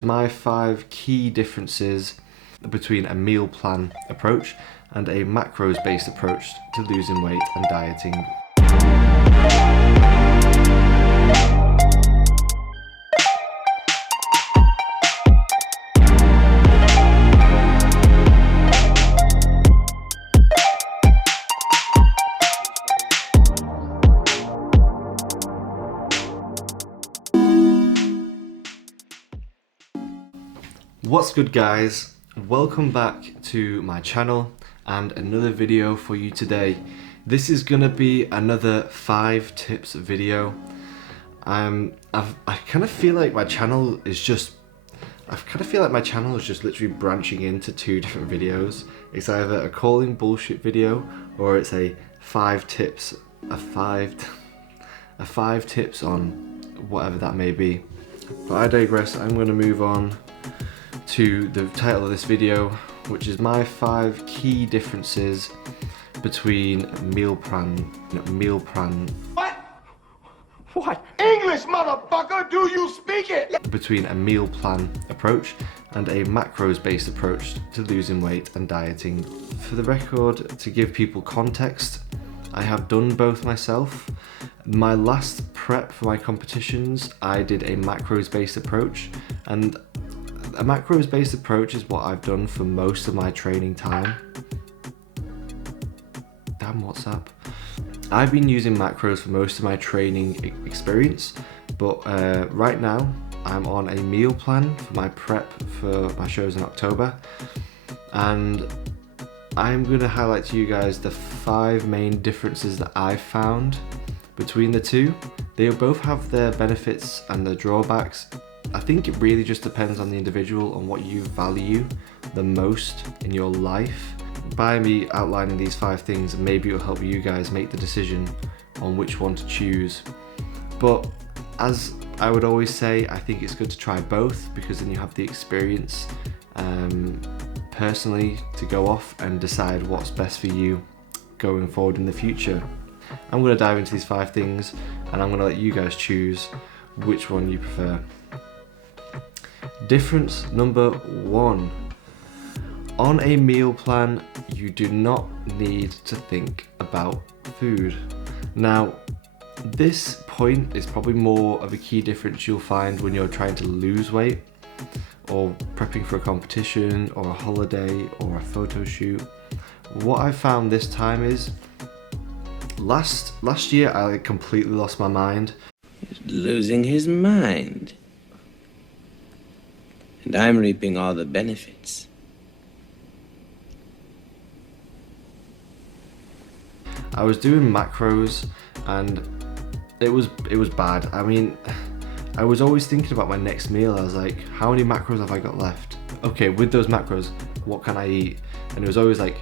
My 5 key differences between a meal plan approach and a macros based approach to losing weight and dieting. What's good, guys? Welcome back to my channel and another video for you today. This is gonna be another 5 tips video. I kind of feel like my channel is just literally branching into 2 different videos. It's either a calling bullshit video or it's a 5 tips on whatever that may be. But I digress. I'm going to move on to the title of this video, which is my 5 key differences between meal plan. What? English, motherfucker, do you speak it? Between a meal plan approach and a macros based approach to losing weight and dieting. For the record, to give people context, I have done both myself. My last prep for my competitions, I did a macros based approach, and a macros based approach is what I've done for most of my training time. Damn, what's up? I've been using macros for most of my training experience, but right now I'm on a meal plan for my prep for my shows in October, and I'm going to highlight to you guys the 5 main differences that I've found between the two. They both have their benefits and their drawbacks. I think it really just depends on the individual, on what you value the most in your life. By me outlining these 5 things, maybe it'll help you guys make the decision on which one to choose. But as I would always say, I think it's good to try both, because then you have the experience personally to go off and decide what's best for you going forward in the future. I'm going to dive into these 5 things and I'm going to let you guys choose which one you prefer. Difference number 1. On a meal plan, you do not need to think about food. Now, this point is probably more of a key difference you'll find when you're trying to lose weight or prepping for a competition or a holiday or a photo shoot. What I found this time is, last year I completely lost my mind. Losing his mind. And I'm reaping all the benefits. I was doing macros and it was bad. I mean, I was always thinking about my next meal. I was like, how many macros have I got left? Okay, with those macros, what can I eat? And it was always like,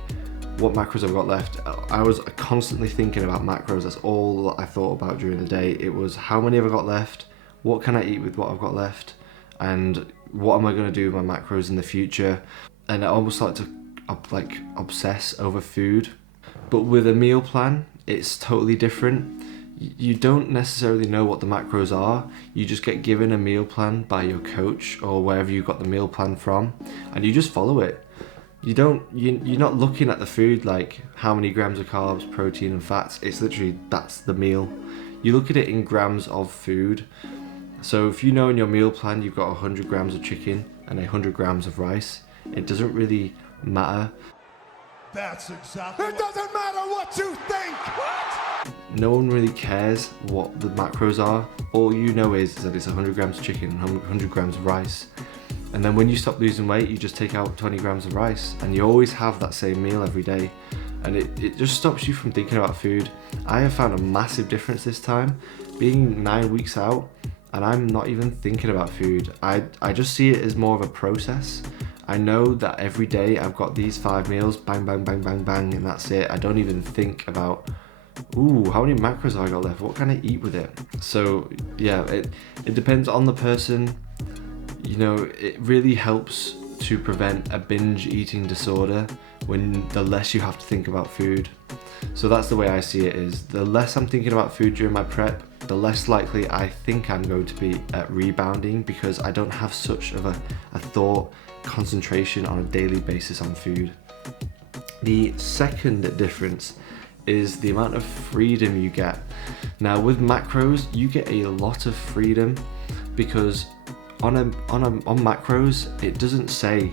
what macros have I got left? I was constantly thinking about macros. That's all I thought about during the day. It was, how many have I got left? What can I eat with what I've got left? And what am I going to do with my macros in the future? And I almost like to obsess over food. But with a meal plan, it's totally different. You don't necessarily know what the macros are. You just get given a meal plan by your coach or wherever you got the meal plan from, and you just follow it. You're not looking at the food like how many grams of carbs, protein and fats. It's literally, that's the meal. You look at it in grams of food. So if you know in your meal plan you've got 100 grams of chicken and 100 grams of rice, it doesn't really matter. That's exactly. It doesn't matter what you think. What? No one really cares what the macros are. All you know is that it's 100 grams of chicken and 100 grams of rice. And then when you stop losing weight, you just take out 20 grams of rice, and you always have that same meal every day. And it just stops you from thinking about food. I have found a massive difference this time, being 9 weeks out, and I'm not even thinking about food. I just see it as more of a process. I know that every day I've got these 5 meals, bang, bang, bang, bang, bang, and that's it. I don't even think about, ooh, how many macros have I got left? What can I eat with it? So yeah, it depends on the person. You know, it really helps to prevent a binge eating disorder when the less you have to think about food. So that's the way I see it, is the less I'm thinking about food during my prep, the less likely I think I'm going to be at rebounding, because I don't have such of a thought concentration on a daily basis on food. The second difference is the amount of freedom you get. Now with macros, you get a lot of freedom, because on macros, it doesn't say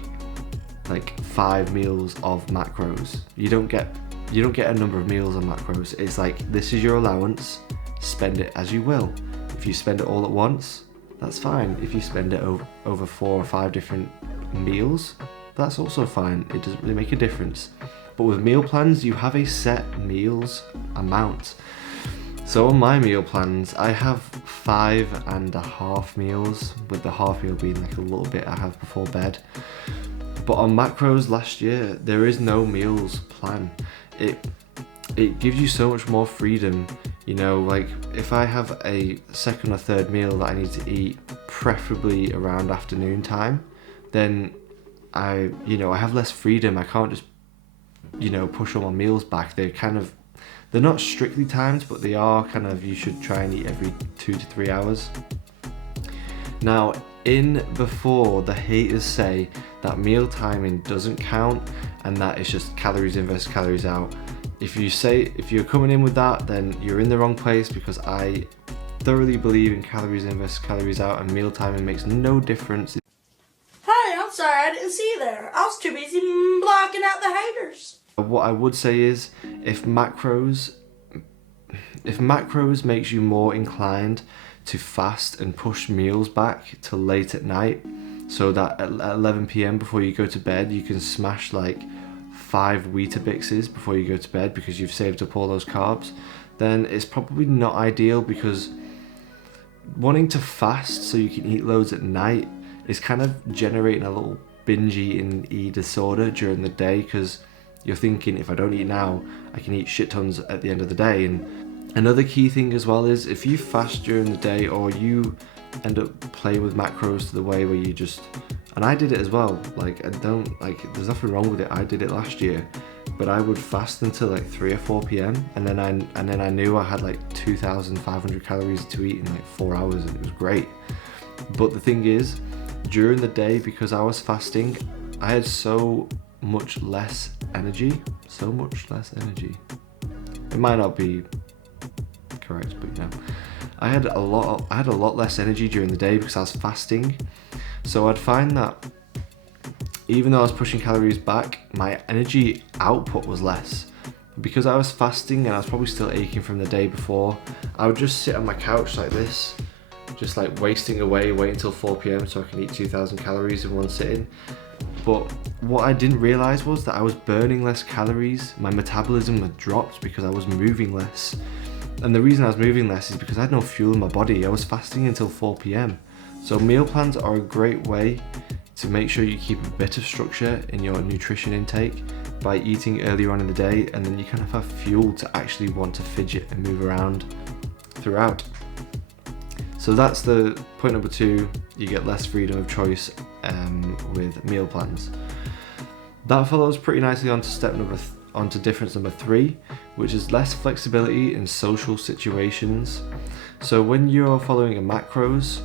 like 5 meals of macros. You don't get a number of meals on macros. It's like, this is your allowance, spend it as you will. If you spend it all at once, that's fine. If you spend it over 4 or 5 different meals, that's also fine. It doesn't really make a difference. But with meal plans, you have a set meals amount. So on my meal plans, I have 5.5 meals, with the half meal being like a little bit I have before bed. But on macros last year, there is no meals plan. It gives you so much more freedom. You know, like if I have a second or third meal that I need to eat, preferably around afternoon time, then I have less freedom. I can't just, push all my meals back. They're not strictly timed, but they are kind of, you should try and eat every 2 to 3 hours. Now, before, the haters say that meal timing doesn't count and that it's just calories in versus calories out. If you're coming in with that, then you're in the wrong place, because I thoroughly believe in calories in versus calories out, and meal timing makes no difference. Hey, I'm sorry I didn't see you there. I was too busy blocking out the haters. What I would say is, if macros makes you more inclined to fast and push meals back to late at night, so that at 11 p.m. before you go to bed, you can smash like 5 Weetabixes before you go to bed because you've saved up all those carbs, then it's probably not ideal, because wanting to fast so you can eat loads at night is kind of generating a little binge eating disorder during the day, because you're thinking, if I don't eat now, I can eat shit tons at the end of the day. And another key thing as well is, if you fast during the day, or you end up playing with macros to the way where you just, and I did it as well, there's nothing wrong with it. I did it last year, but I would fast until like 3 or 4 p.m. and then I knew I had like 2,500 calories to eat in like 4 hours, and it was great. But the thing is, during the day, because I was fasting, I had so much less energy. It might not be correct, but I had a lot less energy during the day because I was fasting. So I'd find that even though I was pushing calories back, my energy output was less. Because I was fasting and I was probably still aching from the day before, I would just sit on my couch like this, just like wasting away, wait until 4 p.m. so I can eat 2,000 calories in one sitting. But what I didn't realize was that I was burning less calories. My metabolism had dropped because I was moving less. And the reason I was moving less is because I had no fuel in my body. I was fasting until 4 p.m. So meal plans are a great way to make sure you keep a bit of structure in your nutrition intake by eating earlier on in the day, and then you kind of have fuel to actually want to fidget and move around throughout. So that's the point number 2. You get less freedom of choice with meal plans. That follows pretty nicely onto difference number 3, which is less flexibility in social situations. So when you're following a macros,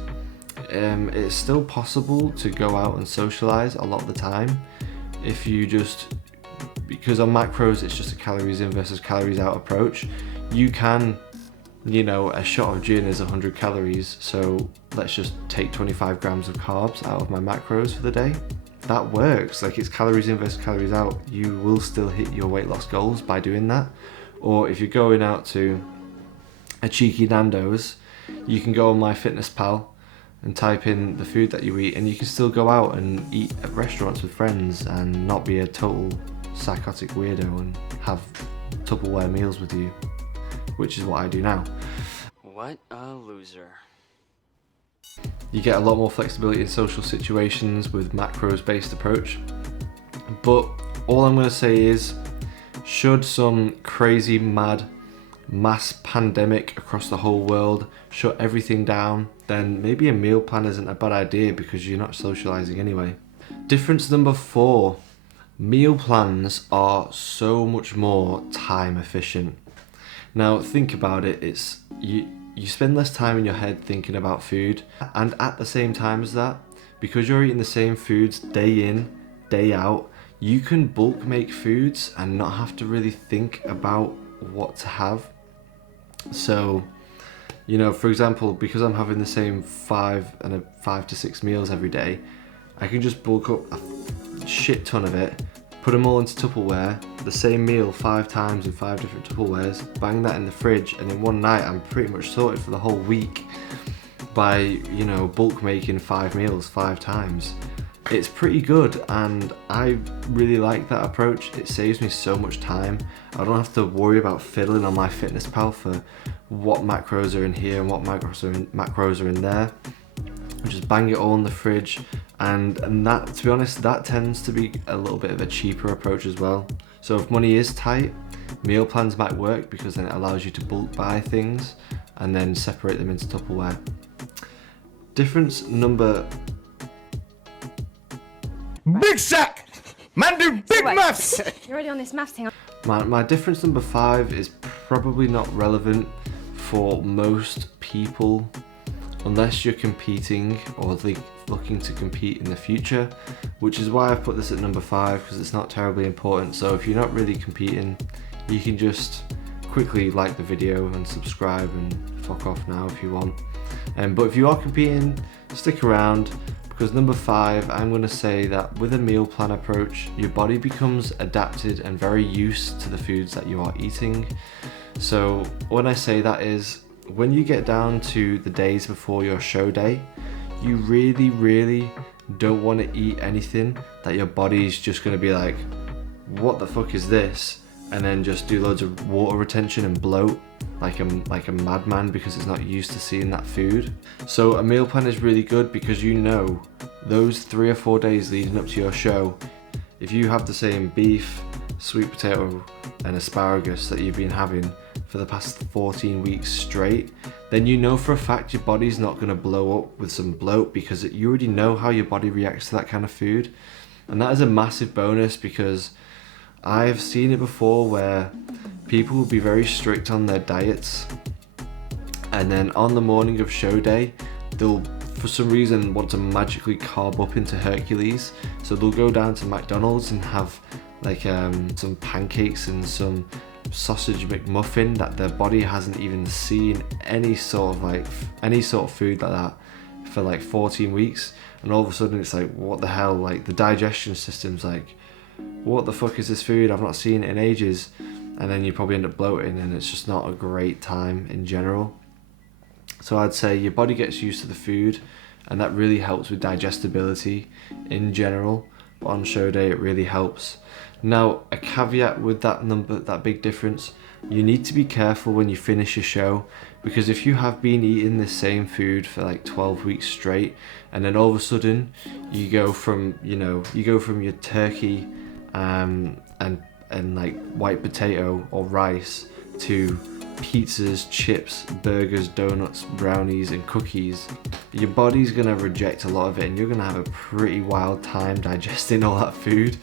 it's still possible to go out and socialize a lot of the time. Because on macros it's just a calories in versus calories out approach. You can, a shot of gin is 100 calories, so let's just take 25 grams of carbs out of my macros for the day. That works. Like, it's calories in versus calories out. You will still hit your weight loss goals by doing that. Or if you're going out to a cheeky Nando's, you can go on MyFitnessPal and type in the food that you eat, and you can still go out and eat at restaurants with friends and not be a total psychotic weirdo and have Tupperware meals with you, which is what I do now. What a loser. You get a lot more flexibility in social situations with macros based approach. But all I'm going to say is, should some crazy mad mass pandemic across the whole world shut everything down, then maybe a meal plan isn't a bad idea because you're not socializing anyway. Difference number 4, meal plans are so much more time efficient. Now think about it, you spend less time in your head thinking about food, and at the same time as that, because you're eating the same foods day in, day out, you can bulk make foods and not have to really think about what to have. So, you know, for example, because I'm having the same 5 to 6 meals every day, I can just bulk up a shit ton of it, put them all into Tupperware, the same meal 5 times in 5 different Tupperwares, bang that in the fridge, and in one night I'm pretty much sorted for the whole week by, you know, bulk making 5 meals 5 times. It's pretty good, and I really like that approach. It saves me so much time. I don't have to worry about fiddling on MyFitnessPal for what macros are in here and what macros are in there. I just bang it all in the fridge, and that, to be honest, that tends to be a little bit of a cheaper approach as well. So if money is tight, meal plans might work because then it allows you to bulk buy things and then separate them into Tupperware. Difference number... Big sack! Man do big maths! You're already on this maths thing. My difference number 5 is probably not relevant for most people unless you're competing or looking to compete in the future, which is why I've put this at number 5, because it's not terribly important. So if you're not really competing, you can just quickly like the video and subscribe and fuck off now if you want. But if you are competing, stick around, because number 5, I'm going to say that with a meal plan approach, your body becomes adapted and very used to the foods that you are eating. So when I say that is, when you get down to the days before your show day, you really don't want to eat anything that your body's just going to be like, what the fuck is this? And then just do loads of water retention and bloat like a madman because it's not used to seeing that food. So a meal plan is really good because you know those 3 or 4 days leading up to your show, if you have the same beef, sweet potato and asparagus that you've been having for the past 14 weeks straight, then you know for a fact your body's not going to blow up with some bloat because you already know how your body reacts to that kind of food. And that is a massive bonus, because I've seen it before where people will be very strict on their diets, and then on the morning of show day they'll for some reason want to magically carb up into Hercules, so they'll go down to McDonald's and have like some pancakes and some sausage McMuffin that their body hasn't even seen any sort of food like that for like 14 weeks, and all of a sudden it's like, what the hell, like the digestion system's like, what the fuck is this food? I've not seen it in ages. And then you probably end up bloating, and it's just not a great time in general. So I'd say your body gets used to the food, and that really helps with digestibility in general. But on show day it really helps. Now a caveat with that big difference, you need to be careful when you finish your show, because if you have been eating the same food for like 12 weeks straight, and then all of a sudden you go from your turkey and like white potato or rice to pizzas, chips, burgers, donuts, brownies and cookies, your body's gonna reject a lot of it, and you're gonna have a pretty wild time digesting all that food.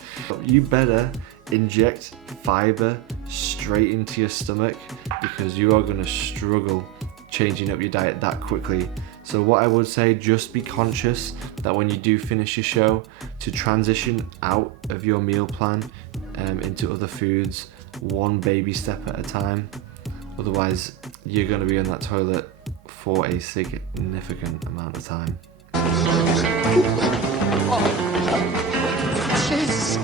You better inject fiber straight into your stomach, because you are gonna struggle changing up your diet that quickly. So what I would say, just be conscious that when you do finish your show, to transition out of your meal plan into other foods, one baby step at a time. Otherwise, you're going to be on that toilet for a significant amount of time. Jesus.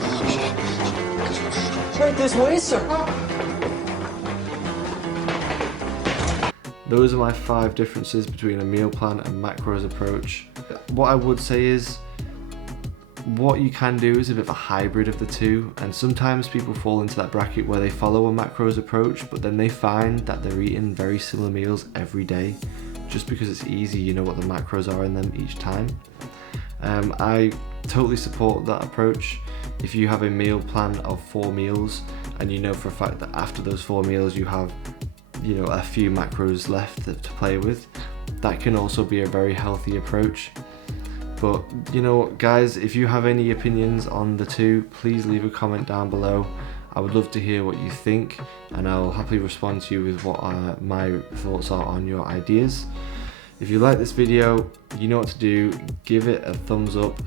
Right this way, sir. Those are my 5 differences between a meal plan and macros approach. What I would say is, what you can do is a bit of a hybrid of the two, and sometimes people fall into that bracket where they follow a macros approach, but then they find that they're eating very similar meals every day just because it's easy, you know what the macros are in them each time. I totally support that approach. If you have a meal plan of 4 meals and you know for a fact that after those 4 meals you have, you know, a few macros left to play with, that can also be a very healthy approach. But you know what, guys, if you have any opinions on the two, please leave a comment down below. I would love to hear what you think, and I'll happily respond to you with what my thoughts are on your ideas. If you like this video, you know what to do. Give it a thumbs up.